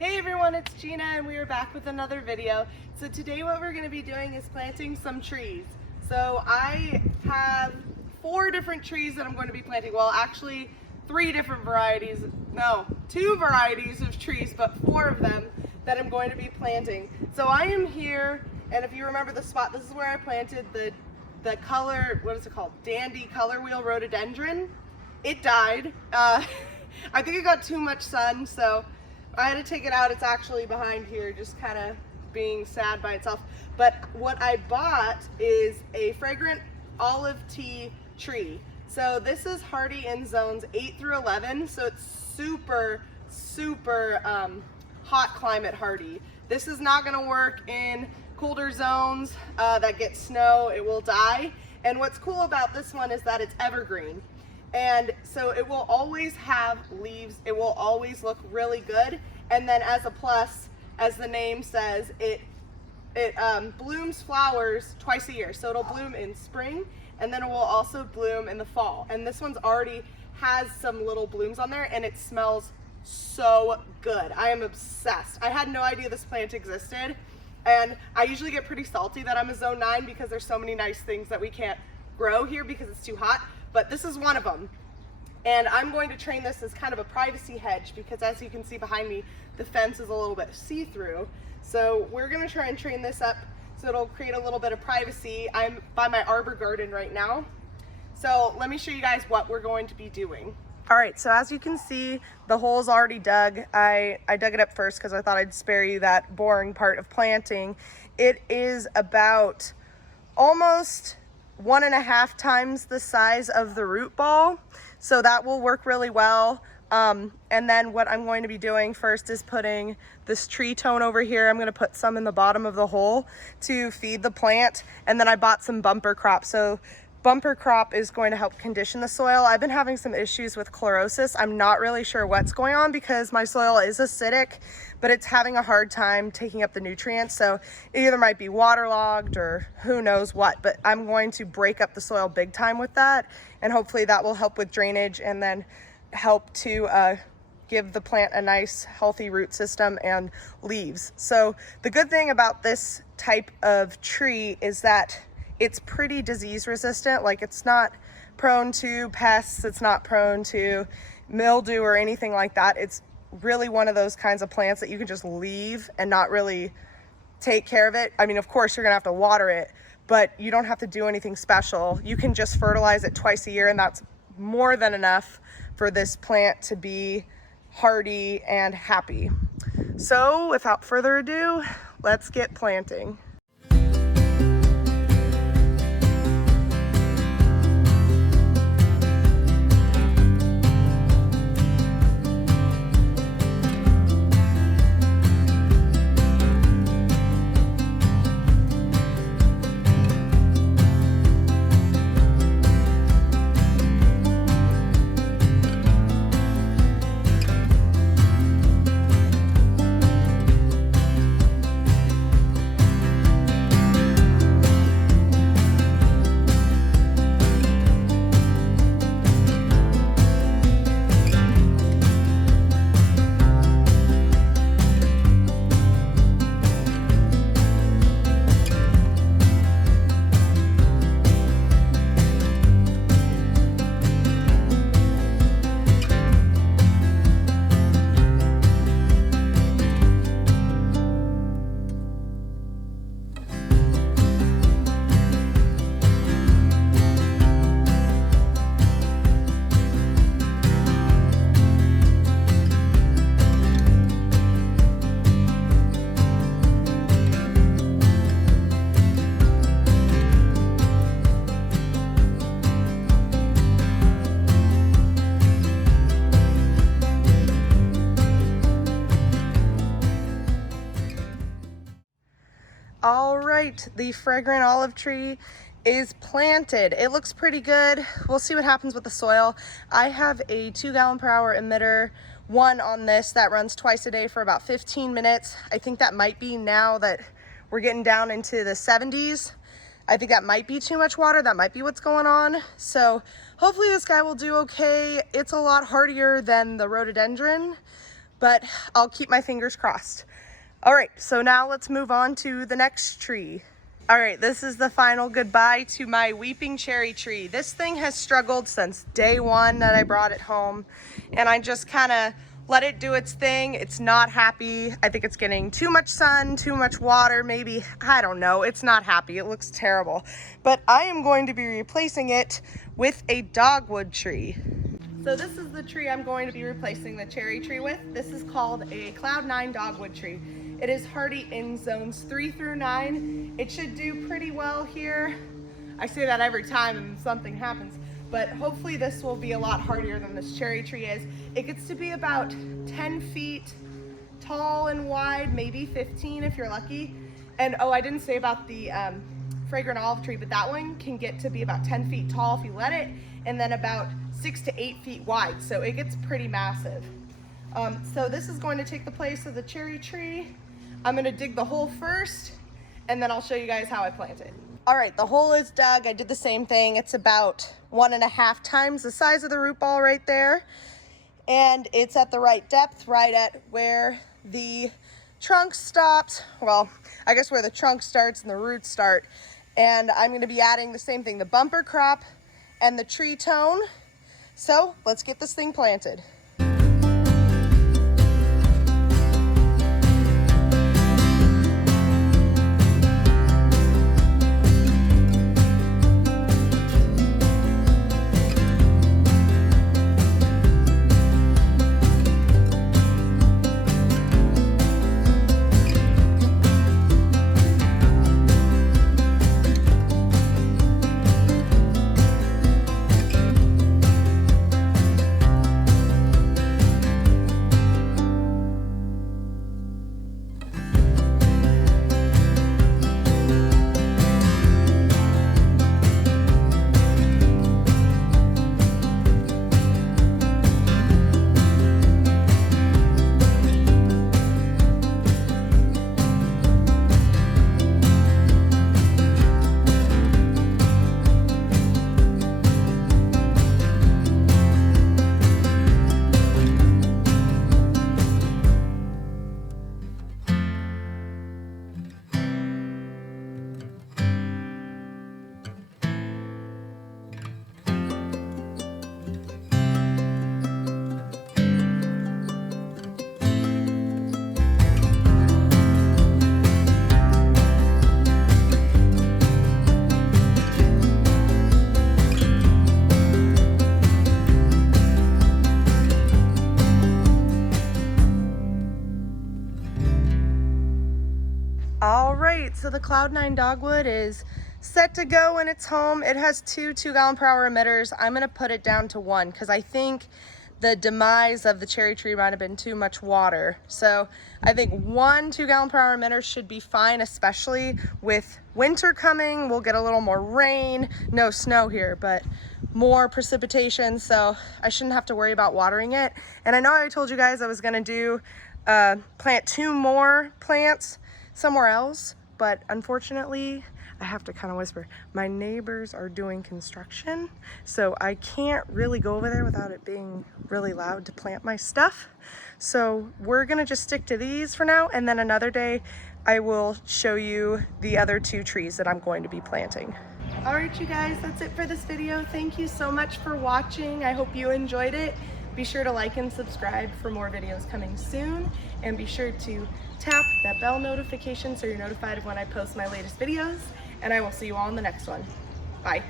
Hey everyone, it's Gina and we are back with another video. So today what we're going to be doing is planting some trees. So I have 4 different trees that I'm going to be planting. Well, actually 3 different varieties, no, 2 varieties of trees, but 4 of them that I'm going to be planting. So I am here, and if you remember the spot, this is where I planted the color, what is it called? Dandy color wheel rhododendron. It died. I think it got too much sun, so I had to take it out. It's actually behind here, just kind of being sad by itself. But what I bought is a Fragrant Olive Tea tree. So this is hardy in zones 8 through 11, so it's super hot climate hardy. This is not going to work in colder zones that get snow. It will die. And what's cool about this one is that it's evergreen. And so it will always have leaves, it will always look really good. And then as a plus, as the name says, it blooms flowers twice a year. So it'll bloom in spring, and then it will also bloom in the fall. And this one's already has some little blooms on there, and it smells so good. I am obsessed. I had no idea this plant existed, and I usually get pretty salty that I'm a zone 9 because there's so many nice things that we can't grow here because it's too hot. But this is one of them. And I'm going to train this as kind of a privacy hedge because, as you can see behind me, the fence is a little bit see-through. So we're going to try and train this up so it'll create a little bit of privacy. I'm by my arbor garden right now. So let me show you guys what we're going to be doing. All right, so as you can see, the hole's already dug. I dug it up first because I thought I'd spare you that boring part of planting. It is about almost 1.5 times the size of the root ball, so that will work really well. And then what I'm going to be doing first is putting this tree tone over here. I'm going to put some in the bottom of the hole to feed the plant, and then I bought some bumper crop. So bumper crop is going to help condition the soil. I've been having some issues with chlorosis. I'm not really sure what's going on because my soil is acidic, but it's having a hard time taking up the nutrients. So it either might be waterlogged or who knows what, but I'm going to break up the soil big time with that. And hopefully that will help with drainage and then help to give the plant a nice healthy root system and leaves. So the good thing about this type of tree is that it's pretty disease resistant. Like, it's not prone to pests, it's not prone to mildew or anything like that. It's really one of those kinds of plants that you can just leave and not really take care of it. I mean, of course you're gonna have to water it, but you don't have to do anything special. You can just fertilize it twice a year, and that's more than enough for this plant to be hardy and happy. So without further ado, let's get planting. All right, the fragrant olive tree is planted. It looks pretty good. We'll see what happens with the soil. I have a 2 gallon per hour emitter, one on this that runs twice a day for about 15 minutes. I think that might be, now that we're getting down into the 70s, I think that might be too much water. That might be what's going on. So hopefully this guy will do okay. It's a lot hardier than the rhododendron, but I'll keep my fingers crossed. All right, so now let's move on to the next tree. All right, this is the final goodbye to my weeping cherry tree. This thing has struggled since day one that I brought it home, and I just kind of let it do its thing. It's not happy. I think it's getting too much sun, too much water, maybe. I don't know. It's not happy. It looks terrible. But I am going to be replacing it with a dogwood tree. So this is the tree I'm going to be replacing the cherry tree with. This is called a Cloud 9 dogwood tree. It is hardy in zones 3 through 9. It should do pretty well here. I say that every time and something happens, but hopefully this will be a lot hardier than this cherry tree is. It gets to be about 10 feet tall and wide, maybe 15 if you're lucky. And oh, I didn't say about the fragrant olive tree, but that one can get to be about 10 feet tall if you let it, and then about 6 to 8 feet wide, so it gets pretty massive. So this is going to take the place of the cherry tree. I'm gonna dig the hole first, and then I'll show you guys how I plant it. All right, the hole is dug. I did the same thing. It's about 1.5 times the size of the root ball right there. And it's at the right depth, right at where the trunk stops. Well, I guess where the trunk starts and the roots start. And I'm gonna be adding the same thing, the bumper crop and the tree tone. So let's get this thing planted. All right, so the Cloud 9 dogwood is set to go in its home. It has 2 2-gallon-per-hour emitters. I'm gonna put it down to 1 because I think the demise of the cherry tree might have been too much water. So I think 1 2-gallon-per-hour emitter should be fine, especially with winter coming. We'll get a little more rain, no snow here, but more precipitation, so I shouldn't have to worry about watering it. And I know I told you guys I was gonna do plant 2 more plants somewhere else, but unfortunately, I have to kind of whisper, my neighbors are doing construction, so I can't really go over there without it being really loud to plant my stuff. So we're gonna just stick to these for now, and then another day I will show you the other 2 trees that I'm going to be planting. All right, you guys, that's it for this video. Thank you so much for watching. I hope you enjoyed it. Be sure to like and subscribe for more videos coming soon, and be sure to tap that bell notification so you're notified of when I post my latest videos, and I will see you all in the next one. Bye.